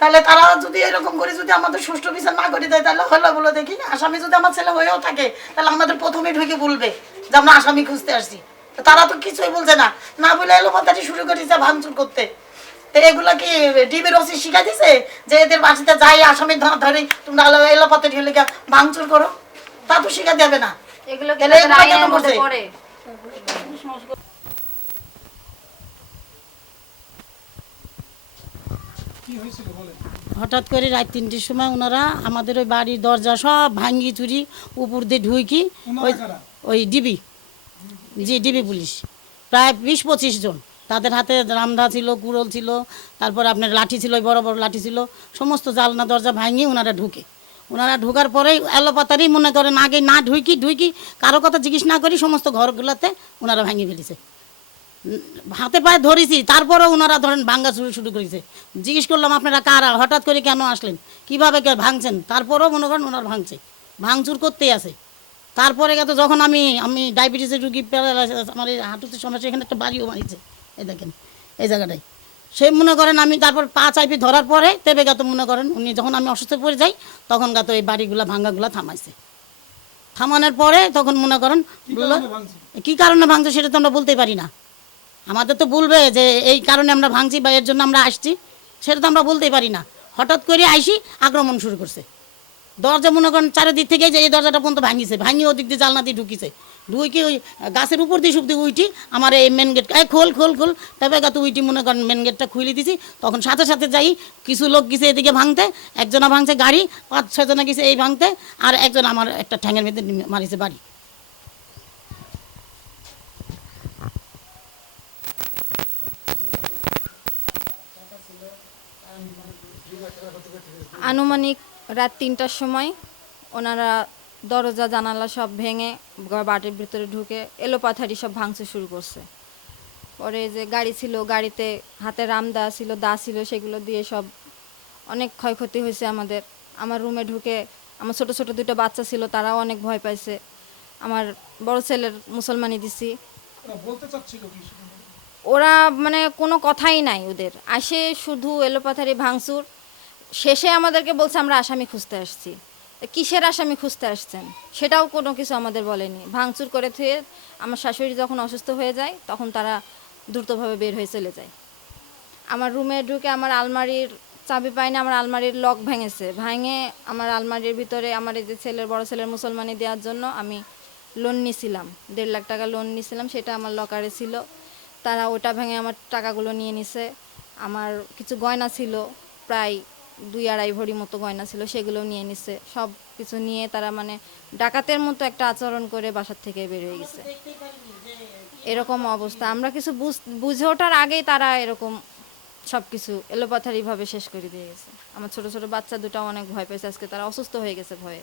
তাহলে তারা যদি এরকম করে যদি আমাদের সুষ্ঠু বিচার না করে দেয় তাহলে হলো বলো দেখি, আসামি যদি আমার ছেলে হয়েও থাকে তাহলে আমাদের প্রথমে ঢুকে বলবে যে আমরা আসামি খুঁজতে আসছি। তারা তো কিছুই বলছে না, না বলে এলো কথাটি শুরু করেছে ভাঙচুর করতে। তো এগুলা কি ডিবির ওসি শিখাই দিছে যে এদের বাড়িতে যাই আসামি ধরে তোমরা এলো পথে ঢেলে ভাঙচুর করো? তা তো শিখা দেবে না। এগুলো তাহলে এগুলো কেন করছে? হঠাৎ করে রাত 3টের সময় ওনারা আমাদের ওই বাড়ির দরজা সব ভাঙ্গি চুরি উপর দিয়ে ঢুকি ওই ডিবি, জি ডিবি পুলিশ, প্রায় 20-25 জন। তাদের হাতে রামদা ছিল, কুড়োল ছিল, তারপর আপনার লাঠি ছিল, বড় বড় লাঠি ছিল, সমস্ত জালনা দরজা ভাঙিয়ে ওনারা ঢুকে। ওনারা ঢোকার পরেই এলোপাতারই মনে করেন আগে না ঢুকি কারো কথা জিজ্ঞেস না করি সমস্ত ঘরগুলোতে ওনারা ভাঙিয়ে ফেলেছে। হাতে পায়ে ধরেছি, তারপরেও ওনারা ধরেন ভাঙ্গা শুরু করেছে। জিজ্ঞেস করলাম আপনারা কারা, হঠাৎ করে কেন আসলেন, কীভাবে ভাঙছেন, তারপরেও মনে করেন ওনারা ভাঙছে, ভাঙচুর করতেই আছে। তারপরে যখন আমি ডায়াবেটিসের রুগী, আমার এই হাঁটুতে সমস্যা, এখানে একটা বাড়িও বানিয়েছে, এই দেখেন এই জায়গাটায়। সে মনে করেন আমি তারপর পা চাইপি ধরার পরে তেবে মনে করেন উনি যখন আমি অসুস্থ পড়ে যাই তখন এই বাড়িগুলো ভাঙ্গাগুলো থামাইছে। থামানোর পরে তখন মনে করেন বললো কী কারণে ভাঙছে সেটা তো আমরা বলতে পারি না। আমাদের তো বলবে যে এই কারণে আমরা ভাঙছি বা এর জন্য আমরা আসছি, সেটা তো আমরা বলতেই পারি না। হঠাৎ করে আইসি আক্রমণ শুরু করছে। দরজা মনে করেন চারিদিক থেকে যে এই দরজাটা পর্যন্ত ভাঙিছে, ভাঙিয়ে ওদিক দিয়ে জালনা দিয়ে ঢুকিছে, ঢুকি ওই গাছের উপর দিয়ে সুখ দিয়ে উইটি আমার এই মেন গেট খোল তবে উইটি মনে করেন মেন গেটটা খুলে দিছি। তখন সাথে সাথে যাই কিছু লোক গেছে এদিকে ভাঙতে, একজনা ভাঙছে গাড়ি, 5-6 জনা গেছে এই ভাঙতে, আর একজন আমার একটা ঠ্যাঙের মধ্যে মারিছে বাড়ি। আনুমানিক রাত 3টার সময় ওনারা দরজা জানালা সব ভেঙে বাড়ির ভিতরে ঢুকে এলোপাথারি সব ভাঙতে শুরু করছে। পরে যে গাড়ি ছিল, গাড়িতে হাতে রামদা ছিল, দা ছিল, সেগুলো দিয়ে সব অনেক ক্ষয়ক্ষতি হয়েছে আমাদের। আমার রুমে ঢুকে আমার ছোট ছোট 2টা বাচ্চা ছিল, তারাও অনেক ভয় পাইছে। আমার বড় ছেলের মুসলমানি দিছি। ওরা মানে কোনো কথাই নাই ওদের, আসে শুধু এলোপাথারি ভাঙচুর। শেষে আমাদেরকে বলছে আমরা আসামি খুঁজতে আসছি। কিসের আসামি খুঁজতে আসছেন সেটাও কোনো কিছু আমাদের বলেনি। ভাঙচুর করে থুয়ে আমার শাশুড়ি যখন অসুস্থ হয়ে যায় তখন তারা দ্রুতভাবে বের হয়ে চলে যায়। আমার রুমে ঢুকে আমার আলমারির চাবি পাইনি, আমার আলমারির লক ভেঙেছে, ভাঙে আমার আলমারির ভিতরে আমার এই যে বড় ছেলের মুসলমানি দেওয়ার জন্য আমি লোন নিয়েছিলাম, 1.5 লাখ টাকা লোন নিয়েছিলাম, সেটা আমার লকারে ছিল। তারা ওটা ভেঙে আমার টাকাগুলো নিয়ে নিছে। আমার কিছু গয়না ছিল, প্রায় 2-2.5 ভরি মতো গয়না ছিল, সেগুলো নিয়ে নিছে। সব কিছু নিয়ে তারা মানে ডাকাতের মতো একটা আচরণ করে বাসার থেকে বের হয়ে গেছে। এরকম অবস্থা, আমরা কিছু বুঝে ওঠার আগেই তারা এরকম সব কিছু এলোপাথারিভাবে শেষ করে দিয়ে গেছে। আমার ছোট ছোট বাচ্চা 2টা অনেক ভয় পেয়েছে, আজকে তারা অসুস্থ হয়ে গেছে ভয়ে।